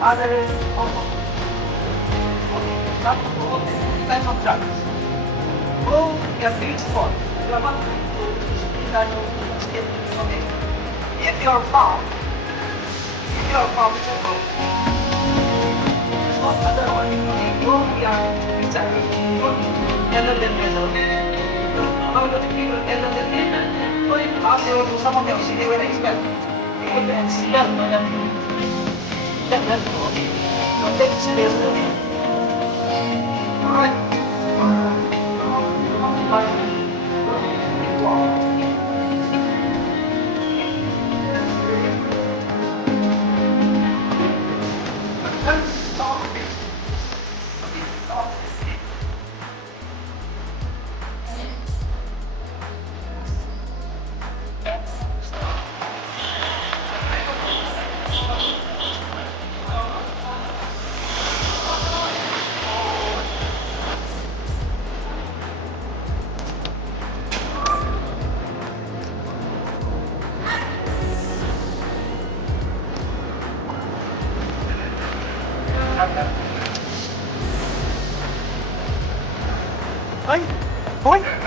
other not all types of drugs will get the response. You are not going to that skin. Okay. If you're found, not otherwise, okay, you are exactly and then how do people and then going to ask you to some of them they will expel. They will expel that okay. So that's Ay! Hoy!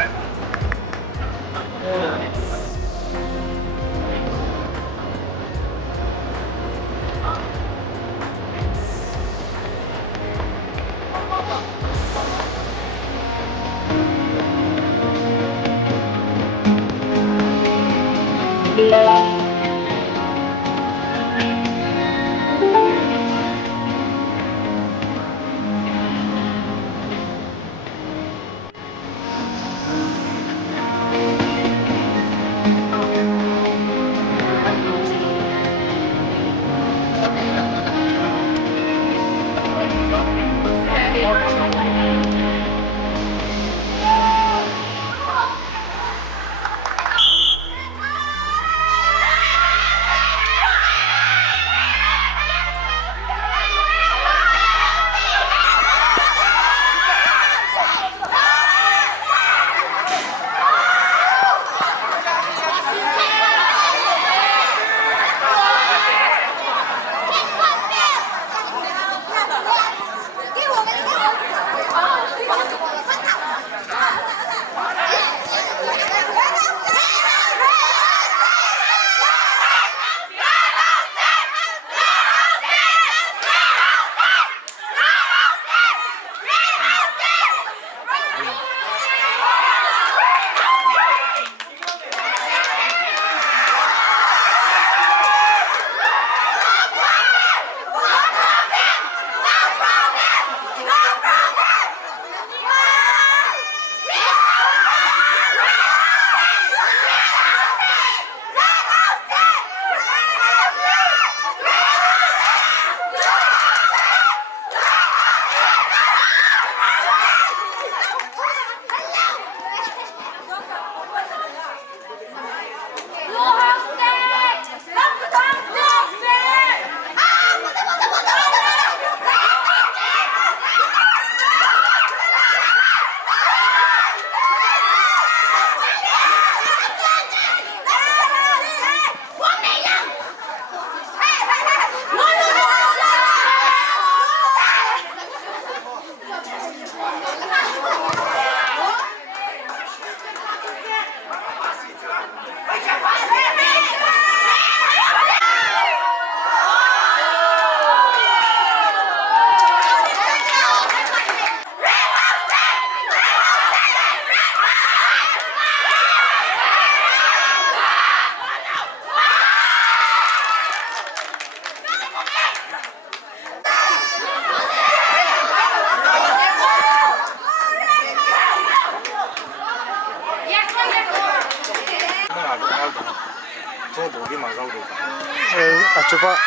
coba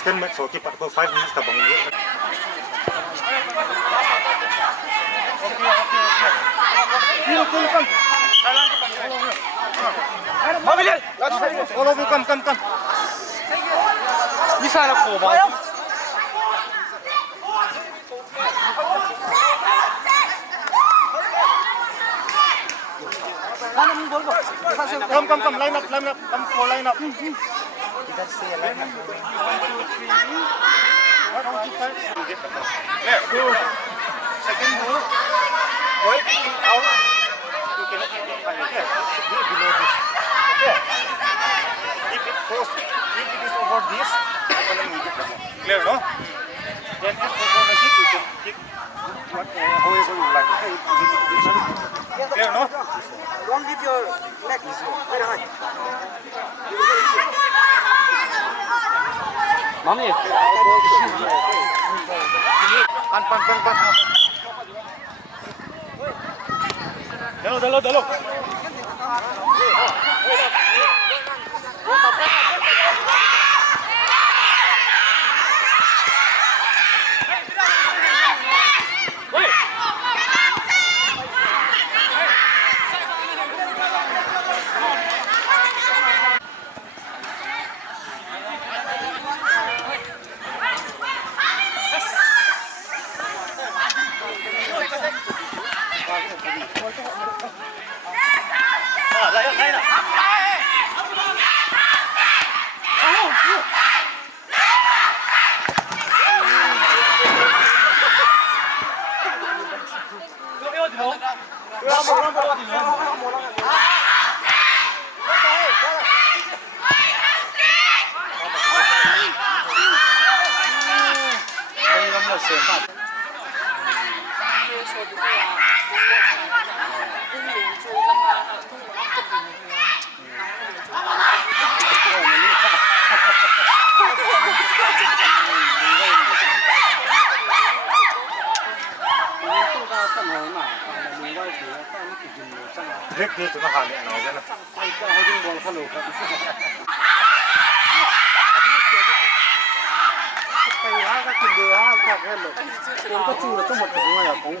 sekarang so keep for 5 minutes tabang dia. Mobil, kalau bukan kam. Bisa nak kau bawa? Kamu boleh. Come, line up, come for line up. You can see a line up. 1, 2, 3. What? 1, 2, 5. You get the ball. Left. Second move. Right. Out. You cannot get it. Okay. Be below this. Okay. If it is over this, you get the ball. Clear, no? Then if you want to kick, you can kick however you like. Okay. Clear, no? Don't leave your leg very high. Mami. Pan. Dalo. Rek dia cuma hal yang nawa kan. Kita harus bola kalau kan. Kayak apa kindo ya kak hello. Kita cuma cuma semua ya kong.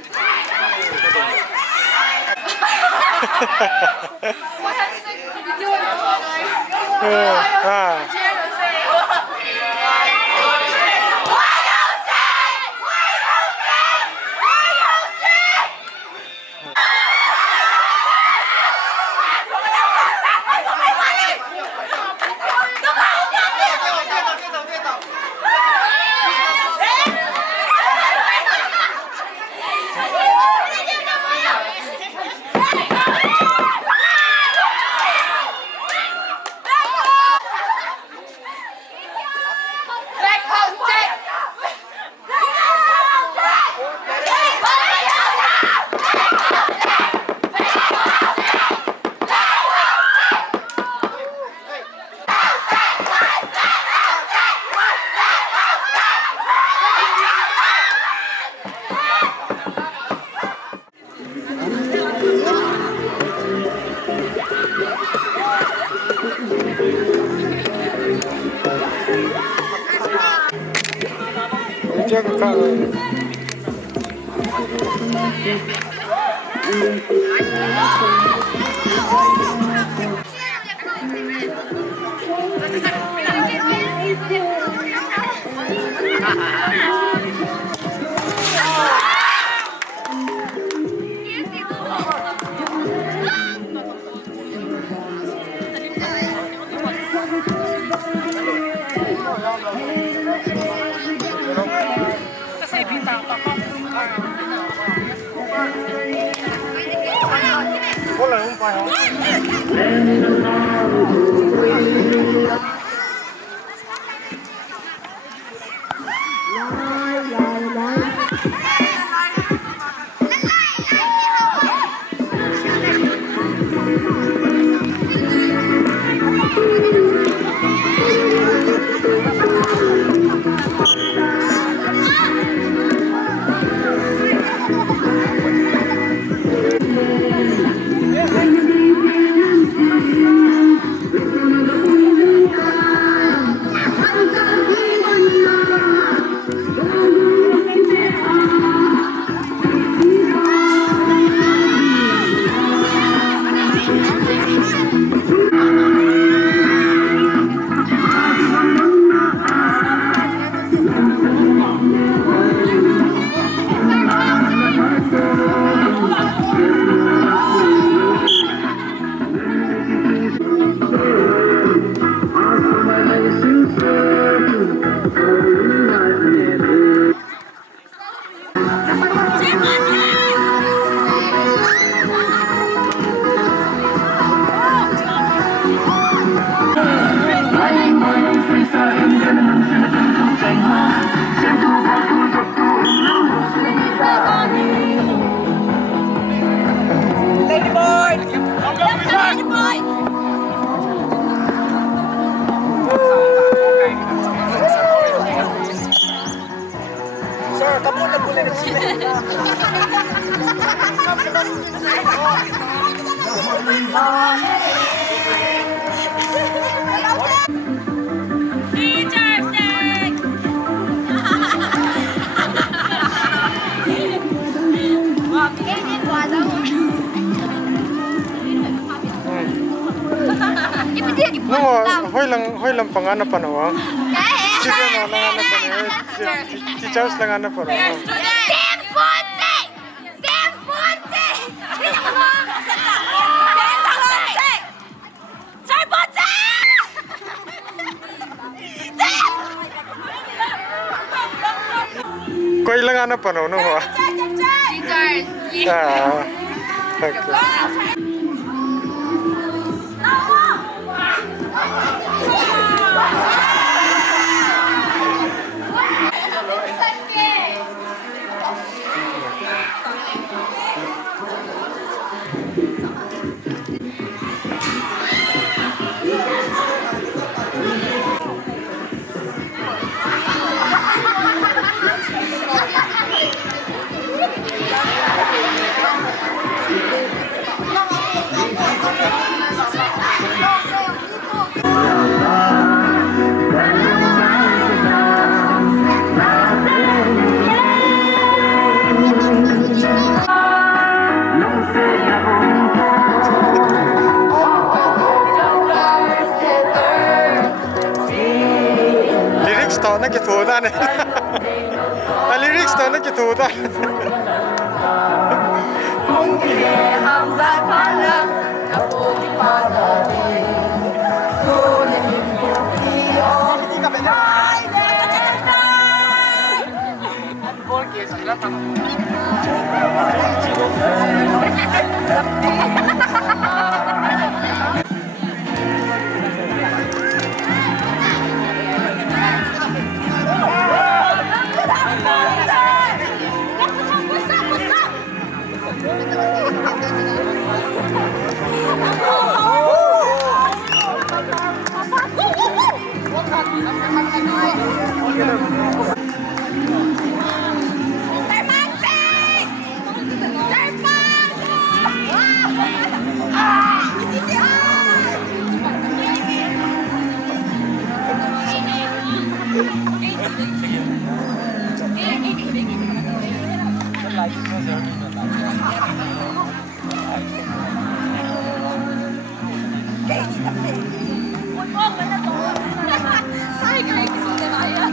Hola, un payo. Sir, kamu na pula ng sila. Hoy lang panganap pa nawa. Sige na lang na pa nawa. Si Charles lang na pa nawa. Koy lang na pa nawa. Ah. Okay. Lyrics to na kitudan. Lyrics to na kitudan. Ay, kaya gusto na kaya.